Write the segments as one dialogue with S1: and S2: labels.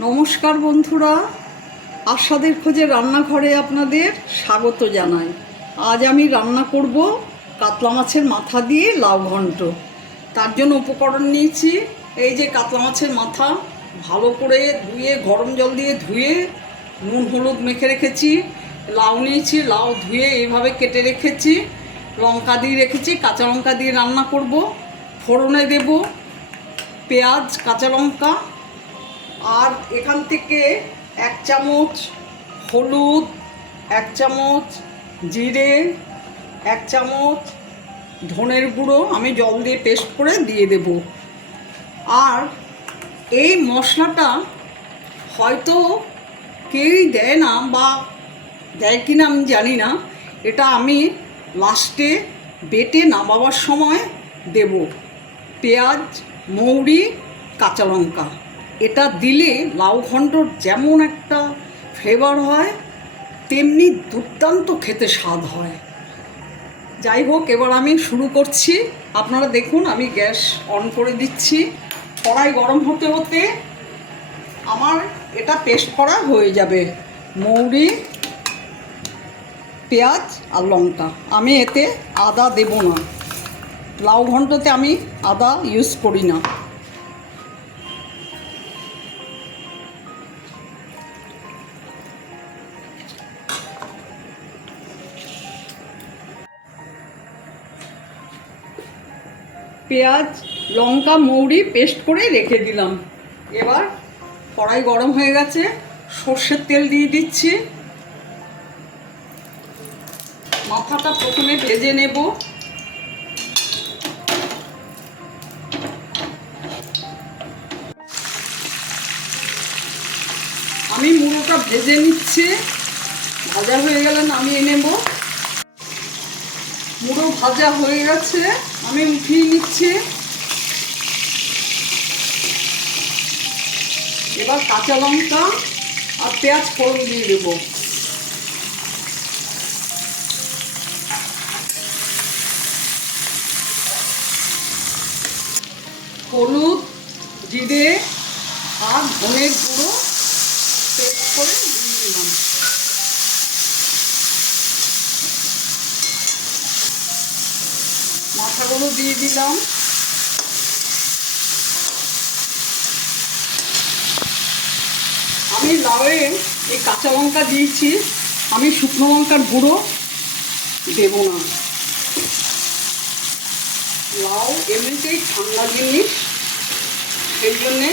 S1: নমস্কার বন্ধুরা। আস্বাদের খোঁজে রান্নাঘরে আপনাদের স্বাগত জানাই। আজ আমি রান্না করব কাতলা মাছের মাথা দিয়ে লাউ ঘন্ট। তার জন্য উপকরণ নিয়েছি। এই যে কাতলা মাছের মাথা, ভালো করে ধুয়ে, গরম জল দিয়ে ধুয়ে, নুন, হলুদ মেখে রেখেছি। লাউ নিয়েছি, লাউ ধুয়ে এইভাবে কেটে রেখেছি। লঙ্কা দিয়ে রেখেছি, কাঁচা লঙ্কা দিয়ে রান্না করব। ফোড়নে দেব পেঁয়াজ, কাঁচা লঙ্কা আর এখান থেকে এক চামচ হলুদ, এক চামচ জিরে, এক চামচ ধনের গুঁড়ো আমি জল দিয়ে পেস্ট করে দিয়ে দেব। আর এই মশলাটা হয়তো কেউই দেয় না বা দেয় কি না আমি জানি না। এটা আমি লাস্টে বেটে নামাবার সময় দেব। পেঁয়াজ, মৌরি, কাঁচা লঙ্কা। এটা দিলে লাউ ঘণ্টর যেমন একটা ফ্লেভার হয়, তেমনি দুর্দান্ত খেতে স্বাদ হয়। যাই হোক, এবার আমি শুরু করছি। আপনারা দেখুন, আমি গ্যাস অন করে দিচ্ছি। কড়াই গরম হতে হতে আমার এটা পেস্ট করা হয়ে যাবে। মৌরি, পেঁয়াজ আর লঙ্কা। আমি এতে আদা দেব না। লাউ ঘন্টতে আমি আদা ইউজ করি না। পেঁয়াজ, লঙ্কা, মৌরি পেস্ট করে রেখে দিলাম। এবার কড়াই গরম হয়ে গেছে, সর্ষের তেল দিয়ে দিচ্ছি। মাথাটা প্রথমে ভেজে নেব। আমি মুড়োটা ভেজে নিচ্ছি। ভাজা হয়ে গেলে নামিয়ে নেব। মুড়ো ভাজা হয়ে গেছে। আমি উঠিয়ে নিচ্ছি। এবার কাঁচা লঙ্কা আর পেঁয়াজ ফোড়ন দিয়ে দেবো। হলুদ, জিরে আর ধনের গুঁড়ো পেস্ট করে দিয়ে দিলাম। মাথাগুলো দিয়ে দিলাম। আমি লাউয়ে এই কাঁচা লঙ্কা দিয়েছি। আমি শুকনো লঙ্কার গুঁড়ো দেব না। লাউ এমনিতেই ঠান্ডা জিনিস, সেই জন্যে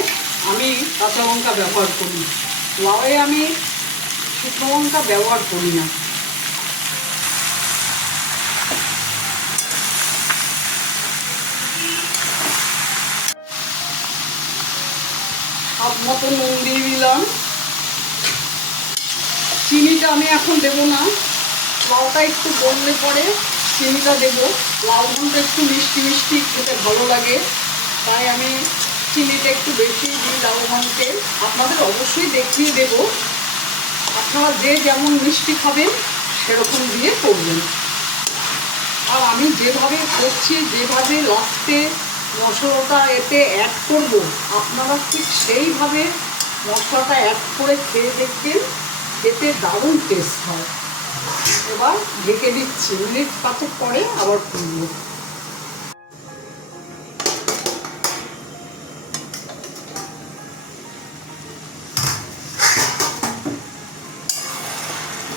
S1: আমি কাঁচা লঙ্কা ব্যবহার করি। লাউয়ে আমি শুকনো লঙ্কা ব্যবহার করি না। হাফ মতো নুন দিয়ে দিলাম। চিনিটা আমি এখন দেবো না। লাউটা একটু গললে পরে চিনিটা দেবো। লাউ ঘণ্টা একটু মিষ্টি মিষ্টি, খেতে ভালো লাগে। তাই আমি চিনিটা একটু বেশি দিই লাউ ঘন্টে আপনাদের অবশ্যই দেখিয়ে দেব। আপনারা যে যেমন মিষ্টি খাবেন, সেরকম দিয়ে করবেন। আর আমি যেভাবে করছি, যেভাবে লাস্টে মশলাটা এতে অ্যাড করব। আপনারা ঠিক সেইভাবে মশলাটা অ্যাড করে খেয়ে দেখবেন এতে দারুণ টেস্ট হয়। এবার ঢেকে দিচ্ছি। মিনিট পাঁচেক পরে আবার খুলব।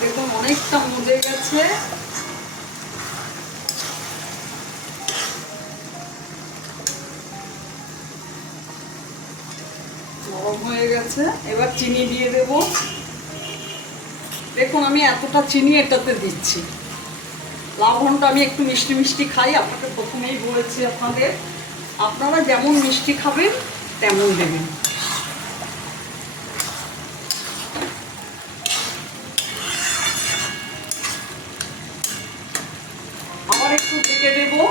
S1: দেখুন, অনেকটা মজে গেছে। গরম হয়ে গেছে। এবার চিনি দিয়ে দেব। দেখুন, আমি এতটা চিনি এটাতে দিচ্ছি। লাবণটা আমি একটু মিষ্টি মিষ্টি খাই, আপনাকে প্রথমেই বলেছি আপনাদের। আপনারা যেমন মিষ্টি খাবেন, তেমন দেবেন। আবার একটু ঢেকে দেবো।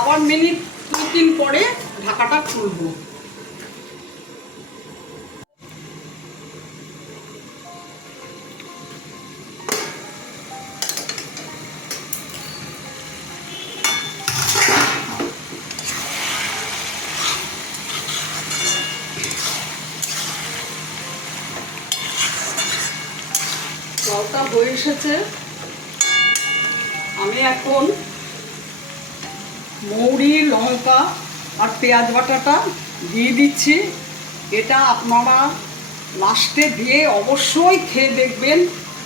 S1: আবার মিনিট দু তিন পরে ঢাকাটা খুলবো। জলটা হয়ে এসেছে। আমি এখন মৌরি, লঙ্কা আর পেঁয়াজ বাটাটা দিয়ে দিচ্ছি। এটা আপনারা লাস্টে দিয়ে অবশ্যই খেয়ে দেখবেন।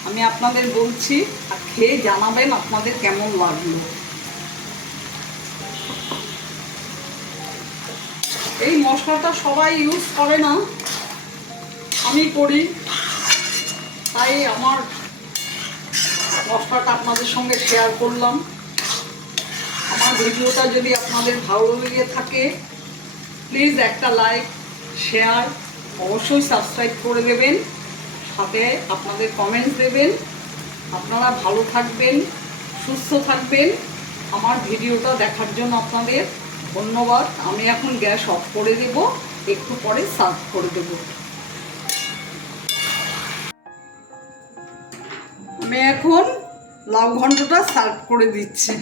S1: আমি আপনাদের বলছি আর খেয়ে জানাবেন আপনাদের কেমন লাগল। এই মশলাটা সবাই ইউজ করে না। আমি করি। তাই আমার মশলাটা আপনাদের সঙ্গে শেয়ার করলাম। আমার ভিডিওটা যদি আপনাদের ভালো লেগে থাকে প্লিজ একটা লাইক শেয়ার অবশ্যই সাবস্ক্রাইব করে দেবেন। সাথে আপনাদের কমেন্টস দেবেন। আপনারা ভালো থাকবেন, সুস্থ থাকবেন। আমার ভিডিওটা দেখার জন্য আপনাদের ধন্যবাদ। আমি এখন গ্যাস অফ করে দেব, একটু পরে সার্ভ করে দেব। আমি এখন লাউ ঘন্টটা সার্ভ করে দিচ্ছি।